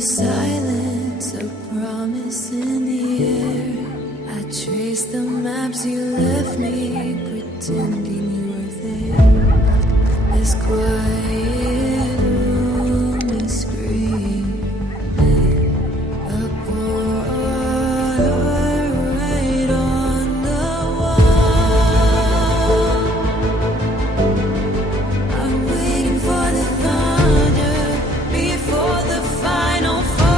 the silence, a promise in the air. I trace the maps you left me, pretending you were there. This quiet room is screaming a corner right on the wall. I'm waiting for the thunder before the final fall.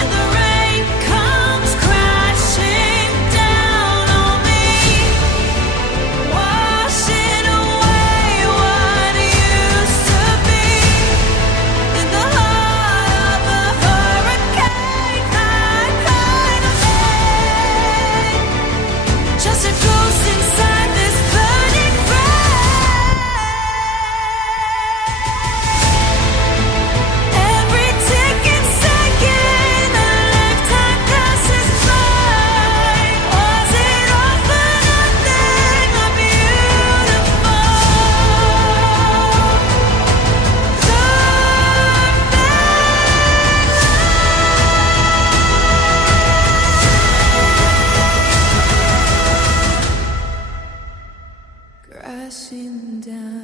And the rain comes crashing down on me, washing away what used to be. In the heart of a hurricane, I kind of lay, just a ghost inside this burning flame. Every ticking second, a lifetime passes by. Was it all for nothing or beautiful? Crashing down.